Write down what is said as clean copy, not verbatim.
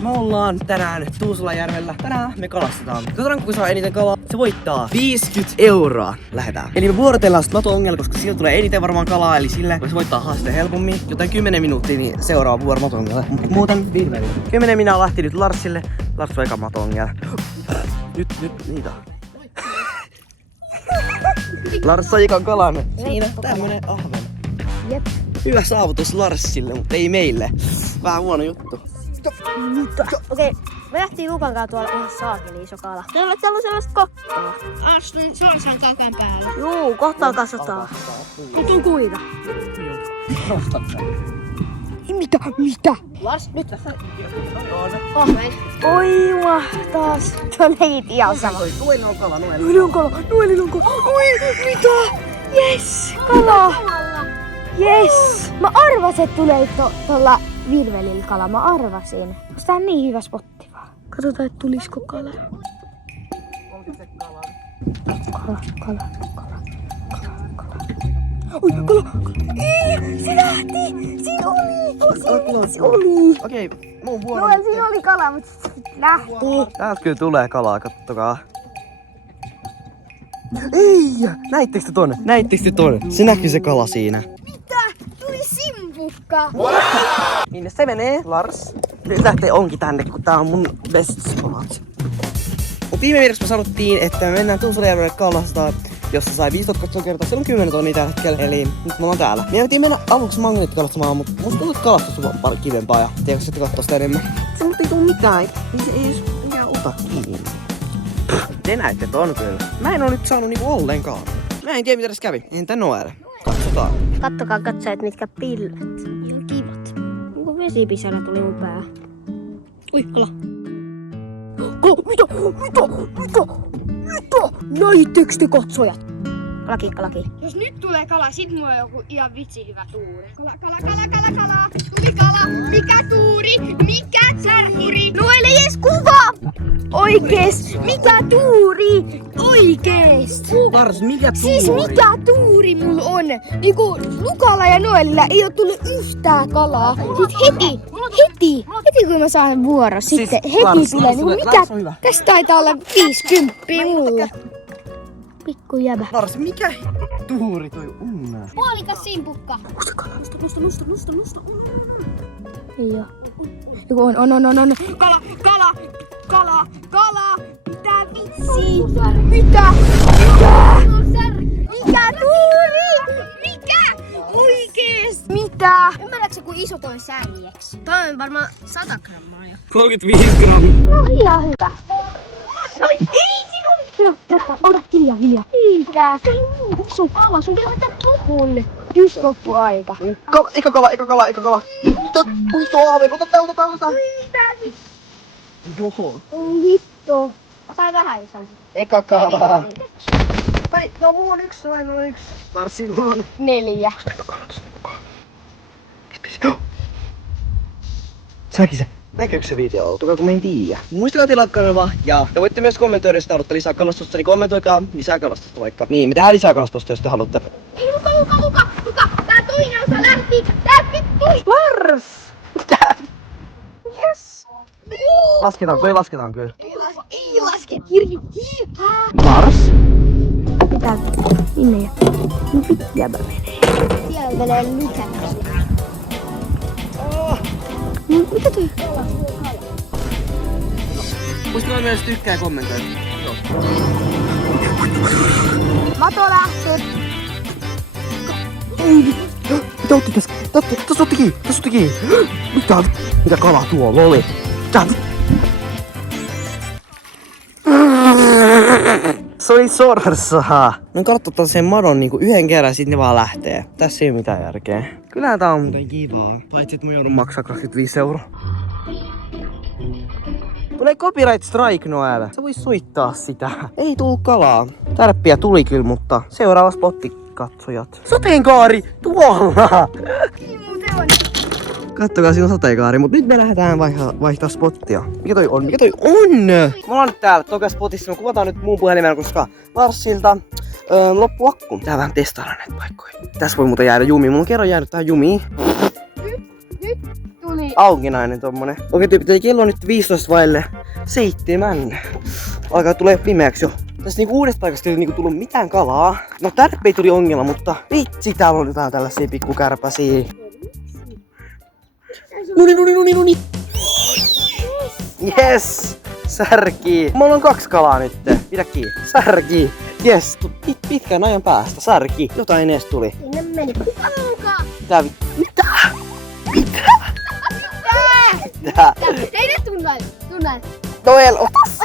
Me ollaan tänään Tuusulajärvellä. Tänään me kalastetaan. Katsotaan kuka saa eniten kalaa. Se voittaa 50 €. Lähdetään. Eli me vuorotellaan sit mato-ongella, koska sillä tulee eniten varmaan kalaa. Eli sillä se voittaa haasteen helpommin. Joten 10 minuuttia niin seuraava vuoro mato-ongella. Muuten 10 minä lähti nyt Larsille. Lars voi eka mato-ongella. Nyt niitä. Lars sai ekan kalan. Siinä tämmönen ahven. Jep. Hyvä saavutus Larsille, mutta ei meille. Vähän huono juttu. Mitä? Okei, me lähtiin Lukan kanssa tuolla ihan saakeli iso kala. Täällä on sellaista kokkaa. Astin sorsan kakan päällä. Juu, kohta kasvataan. Tutun kuita. Nostat sen. Mitä? Lars, nyt. Ahven. Oi taas. Tuo leikit ihan sama. Nueli on kala. Nueli on kala. Oi, mitä? Yes, kala. Yes. Mä arvasin, että tulee tuolla virvelillä kala. Mä arvasin. Onko tää niin hyvä spotti vaan? Katsotaan, että tulisiko kala. Kala. Oi, kala. Ei, se lähti. Siinä oli. Okei, mun vuoro. Noel, siinä oli kala, mutta se lähti. Täältä kyllä tulee kalaa, kattokaa. Ei! Näittekö te tonne? Se näkyy se kala siinä. Mitä? Tuli simpukka. Minne se menee, Lars? Nyt lähtee onkin tänne, kun tää on mun best spot. Mut viime videossa me sanottiin, että me mennään Tuusulajärvelle kalastaa, jossa sai 15 katsokertaa. Siellä on 10 tonnia tällä hetkellä, eli nyt me ollaan täällä. Me jätiin mennä aluksi magneettikalastamaan, mutta musta tuntuu, että kalastus on paljon kivempaa ja tiedätkö, että katsoo sitä enemmän. Se mut ei tuu mitään, niin se ei edes mikään ota kiinni. Te näette ton kyllä. Mä en oo nyt saanut niinku ollenkaan. Mä en tiedä mitä tässä kävi. Entä Noel? Katsotaan. Kattokaa katsojat, mitkä pilvet. Ihan kivat. Onko vesipisara tuli mun päähän? Ui, kala. Mitä? Näittekö te katsojat? Laki. Jos nyt tulee kala, sit mulla on joku ihan vitsi hyvä tuuri. Kala. Tuli kala. Mikä tuuri? Mikä särkuri? Noel ei edes kuvaa! Oikees! Mikä tuuri? Oikees! Lars, mikä tuuri? Siis mikä tuuri mulla on? Niinku Lukalla ja Noelilla ei oo tullut yhtään kalaa. Sit heti kun mä saan vuoro, sitten heti Lars, tulee niinku Lars on hyvä. Tästä taitaa olla 50 mulle. Pikku jäbä. Lars, mikä tuuri toi on? Puolikas simpukka. Nosta. Ei oo. Joku on. Kala. Mitä vitsi? Mitä tuuri? Mikä? Oikees? Mitä? Ymmärrätkö kun iso toi särjeks? Toi on varmaan 100 grammaa jo. 35 grammaa. No ihan hyvä. Ota hiljaa. Mikä? Sun kala, sun pitää laittaa lopun. Just loppuaika. Eikä kala. Otetaan. Joo. Vittu. Sai vähän isompi. Eka kala. Hei, no mulla on yksi. Lars, sinulla on 4. Säkin se. Näkyykö se video? Oltukaa kun me en tiedä. Muistakaa tilaa kanavaa ja te voitte myös kommentoida, jos te haluatte lisää kalastusta, niin kommentoikaa lisää kalastusta vaikka. Niin, me tehdään lisää kalastusta, jos te haluatte. Ei, Luka. Tää toinen osa lähti. Tää vittu. Lars! Mitä? Yes! Lasketaan kyllä. Ei laske. Lars? Mitä? Minne? No vittu jäbä menee. Siellä menee lykäksi. Mitä toi? Muistakaa myös tykkää ja kommentoida. Mato lähti. Mitä otti tässä? Tässä otti kiinni. Mitä kala tuolla oli? Se oli sorsa. No katsottaa sen madon niinku yhden kerran, sit ne vaan lähtee. Tässä ei oo mitään järkeä. Kyllähän tää on muuten kivaa. Paitsi et mä joudun maksaa 25 €. Tulee copyright strike, Noel. Sä vois soittaa sitä. Ei tullut kalaa. Tärppiä tuli kyllä, mutta seuraava spotti, katsojat. Sateenkaari! Tuolla! Kattokaa, siinä on sateenkaari, mutta nyt me lähdetään vaihtaa spottia. Mikä toi on? Me ollaan nyt täällä toka spotissa. Me kuvataan nyt muun puhelimella, koska Larsilta loppu akku. Tää vähän testaillaan näitä paikkoja. Tässä voi muuten jäädä jumiin. Mulla on kerran jäänyt tähän jumiin. Nyt tuli. Aukinainen tommonen. Okei tyypit, eli kello on nyt 7:15. Alkaa tulee pimeäksi jo. Tässä niinku uudesta paikasta ei niinku tullut mitään kalaa. No tärppi tuli ongelma, mutta vitsi täällä on jotain tällaisia pikkukärpäsiä. Nuni. Yes! Särki! Mulla on 2 kalaa nyt. Pidä kiinni. Särki! Yes! Pitkän ajan päästä. Särki! Jotain ees tuli. Sinne meni. Kuka mukaan? Mitä? Ei ne tunnai. Noel, ota se!